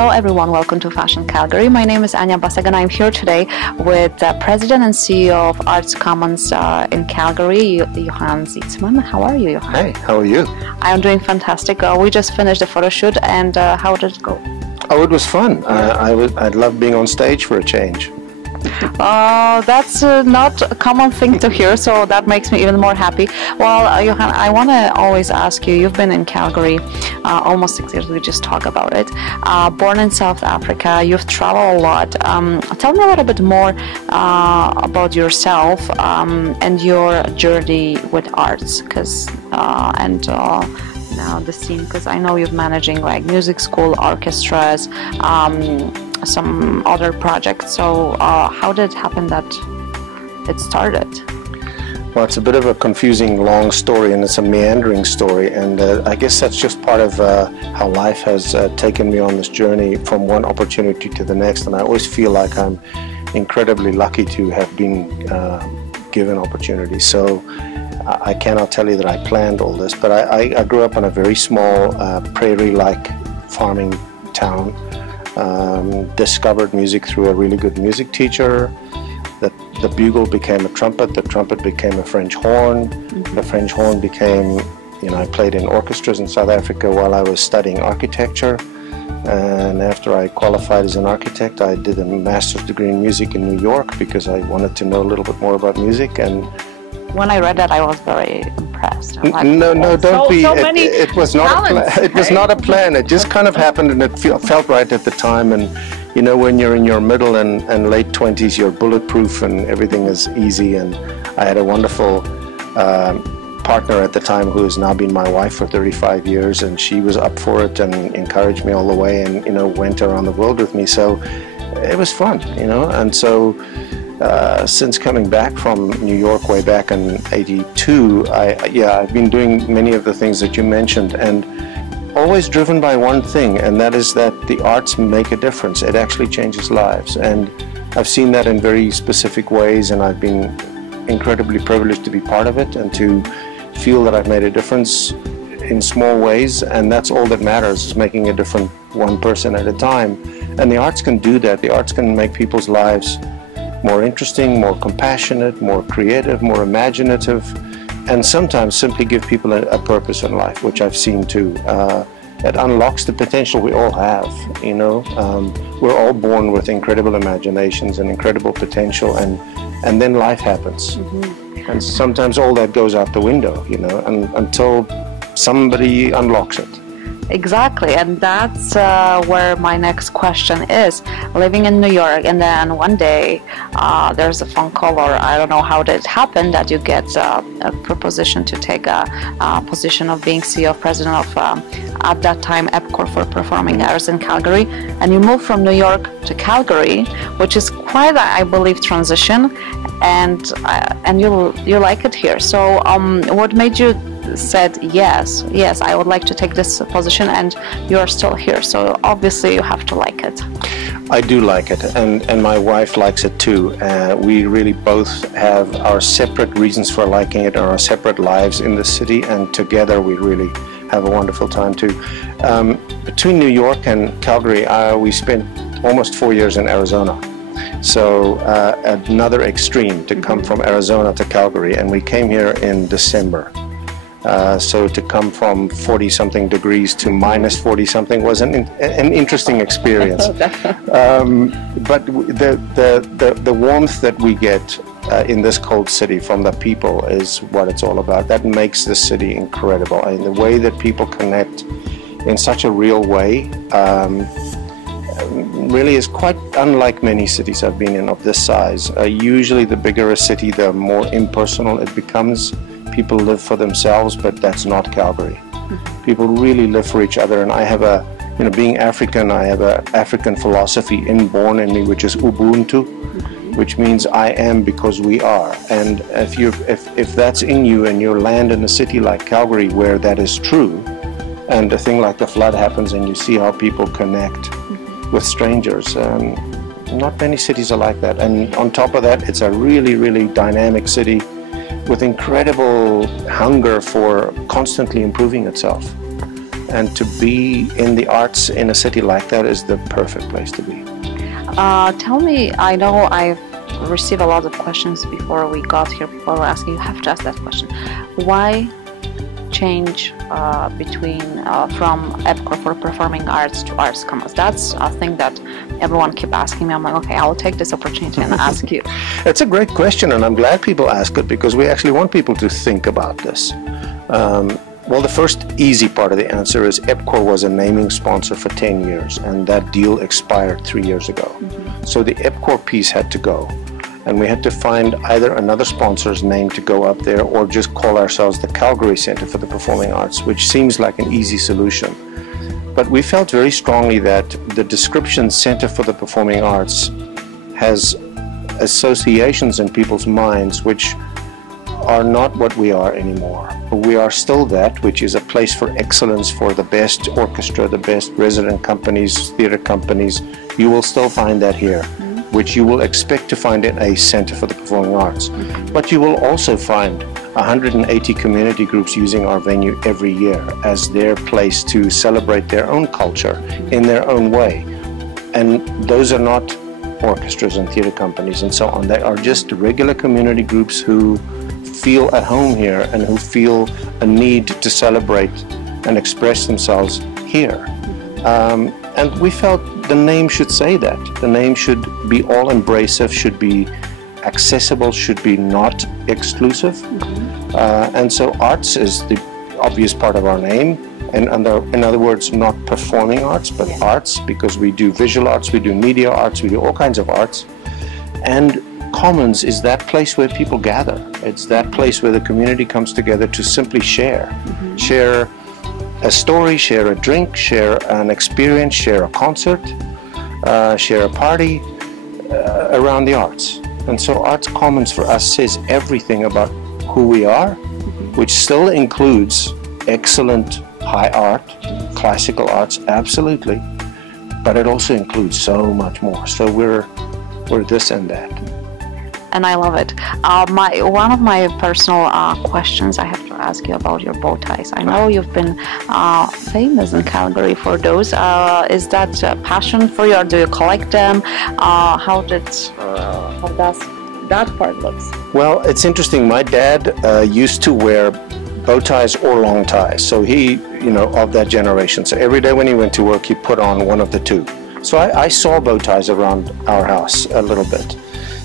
Hello everyone, welcome to Fashion Calgary. My name is Anya Basag and I'm here today with President and CEO of Arts Commons in Calgary, Johann Zietsman. How are you, Johann? Hey, how are you? I'm doing fantastic. We just finished the photo shoot and how did it go? Oh, it was fun. I love being on stage for a change. That's not a common thing to hear, so that makes me even more happy. Well, Johann, I want to always ask you, you've been in Calgary almost 6 years, we just talked about it. Born in South Africa, you've traveled a lot. Tell me a little bit more about yourself and your journey with arts, now the scene, because I know you're managing like music school, orchestras, some other projects. So how did it happen that it started? Well, it's a bit of a confusing long story, and it's a meandering story, and I guess that's just part of how life has taken me on this journey from one opportunity to the next, and I always feel like I'm incredibly lucky to have been given opportunities. So I cannot tell you that I planned all this, but I grew up in a very small prairie-like farming town. Discovered music through a really good music teacher. The bugle became a trumpet, the trumpet became a French horn, the French horn became, I played in orchestras in South Africa while I was studying architecture, and after I qualified as an architect I did a master's degree in music in New York because I wanted to know a little bit more about music. And when I read that I was very impressed. Like, no, don't be. It was not a plan. It was not a plan. It just kind of happened, and it felt right at the time. And when you're in your middle and late 20s, you're bulletproof and everything is easy. And I had a wonderful partner at the time who has now been my wife for 35 years, and she was up for it and encouraged me all the way, and went around the world with me. So it was fun, and so. Since coming back from New York way back in '82, I've been doing many of the things that you mentioned, and always driven by one thing, and that is that the arts make a difference. It actually changes lives, and I've seen that in very specific ways, and I've been incredibly privileged to be part of it and to feel that I've made a difference in small ways, and that's all that matters, is making a difference one person at a time. And the arts can do that. The arts can make people's lives more interesting, more compassionate, more creative, more imaginative, and sometimes simply give people a purpose in life, which I've seen too. It unlocks the potential we all have, We're all born with incredible imaginations and incredible potential, and then life happens. And sometimes all that goes out the window, until somebody unlocks it. Exactly, and that's where my next question is. Living in New York, and then one day there's a phone call, or I don't know how did it happen, that you get a proposition to take a position of being CEO, president of, at that time, EPCOR for Performing Arts in Calgary, and you move from New York to Calgary, which is quite, I believe, transition, and you like it here. So what made you said yes, I would like to take this position, and you are still here, so obviously you have to like it. I do like it, and my wife likes it too. We really both have our separate reasons for liking it, and our separate lives in the city, and together we really have a wonderful time too. Between New York and Calgary, we spent almost 4 years in Arizona. So another extreme to come from Arizona to Calgary, and we came here in December. So to come from 40-something degrees to minus 40-something was an interesting experience. But the warmth that we get in this cold city from the people is what it's all about. That makes the city incredible. And the way that people connect in such a real way really is quite unlike many cities I've been in of this size. Usually the bigger a city, the more impersonal it becomes. People live for themselves, but that's not Calgary. People really live for each other, and I have being African, I have an African philosophy inborn in me, which is Ubuntu, which means I am because we are. And if that's in you, and you land in a city like Calgary where that is true, and a thing like the flood happens, and you see how people connect with strangers, not many cities are like that. And on top of that, it's a really, really dynamic city with incredible hunger for constantly improving itself. And to be in the arts in a city like that is the perfect place to be. Tell me, I know I've received a lot of questions before we got here. People are asking, you have to ask that question. Why change between from EPCOR for performing arts to arts commerce? That's a thing that everyone keep asking me. I'm like, okay, I'll take this opportunity and ask you. It's a great question, and I'm glad people ask it, because we actually want people to think about this. Well, the first easy part of the answer is EPCOR was a naming sponsor for 10 years, and that deal expired 3 years ago. So the EPCOR piece had to go, and we had to find either another sponsor's name to go up there or just call ourselves the Calgary Center for the Performing Arts, which seems like an easy solution. But we felt very strongly that the description Center for the Performing Arts has associations in people's minds which are not what we are anymore. We are still that, which is a place for excellence for the best orchestra, the best resident companies, theater companies. You will still find that here, which you will expect to find in a Center for the Performing Arts. But you will also find 180 community groups using our venue every year as their place to celebrate their own culture in their own way. And those are not orchestras and theater companies and so on. They are just regular community groups who feel at home here and who feel a need to celebrate and express themselves here. And we felt the name should say that. The name should be all-embracive, should be accessible, should be not exclusive. And so arts is the obvious part of our name. And in other words, not performing arts, but arts, because we do visual arts, we do media arts, we do all kinds of arts. And Commons is that place where people gather. It's that place where the community comes together to simply share. Share a story, share a drink, share an experience, share a concert, share a party around the arts. And so Arts Commons for us says everything about who we are, which still includes excellent high art, classical arts, absolutely, but it also includes so much more. So we're this and that. And I love it. One of my personal questions I have to ask you about your bow ties. I know you've been famous in Calgary for those. Is that a passion for you, or do you collect them? How does that part looks? Well, it's interesting. My dad used to wear bow ties or long ties. So he, of that generation. So every day when he went to work, he put on one of the two. So I saw bow ties around our house a little bit.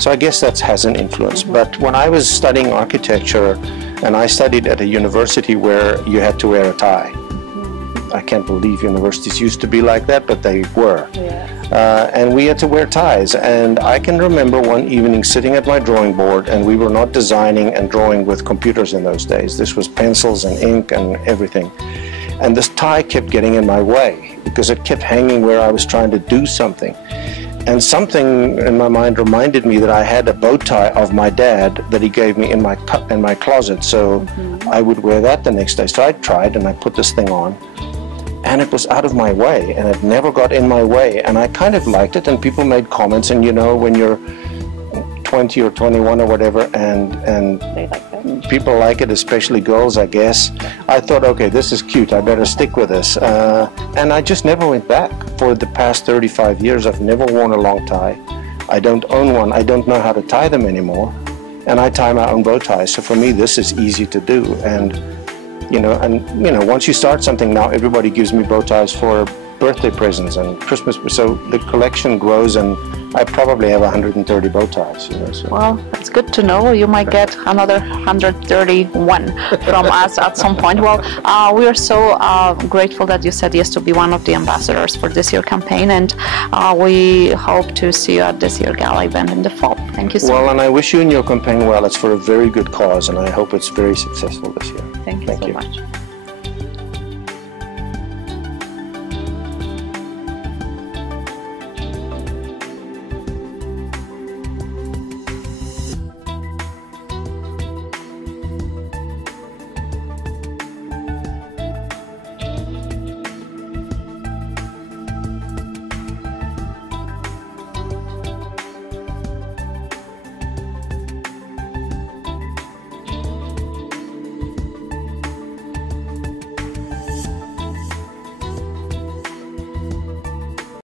So I guess that has an influence. But when I was studying architecture, and I studied at a university where you had to wear a tie. I can't believe universities used to be like that, but they were. And we had to wear ties. And I can remember one evening sitting at my drawing board, and we were not designing and drawing with computers in those days. This was pencils and ink and everything. And this tie kept getting in my way because it kept hanging where I was trying to do something. And something in my mind reminded me that I had a bow tie of my dad that he gave me in my closet. So I would wear that the next day. So I tried, and I put this thing on, and it was out of my way, and it never got in my way. And I kind of liked it, and people made comments. And when you're 20 or 21 or whatever, and they like that. People like it, especially girls, I guess. I thought, okay, this is cute, I better stick with this. And I just never went back. For the past 35 years, I've never worn a long tie. I don't own one. I don't know how to tie them anymore. And I tie my own bow ties. So for me, this is easy to do. And, once you start something now, everybody gives me bow ties for birthday presents and Christmas. So the collection grows, and I probably have 130 bow ties. So. Well, that's good to know. You might get another 131 from us at some point. Well, we are so grateful that you said yes to be one of the ambassadors for this year's campaign, and we hope to see you at this year's gala event in the fall. Thank you so much. Well, and I wish you and your campaign well. It's for a very good cause, and I hope it's very successful this year. Thank you so much.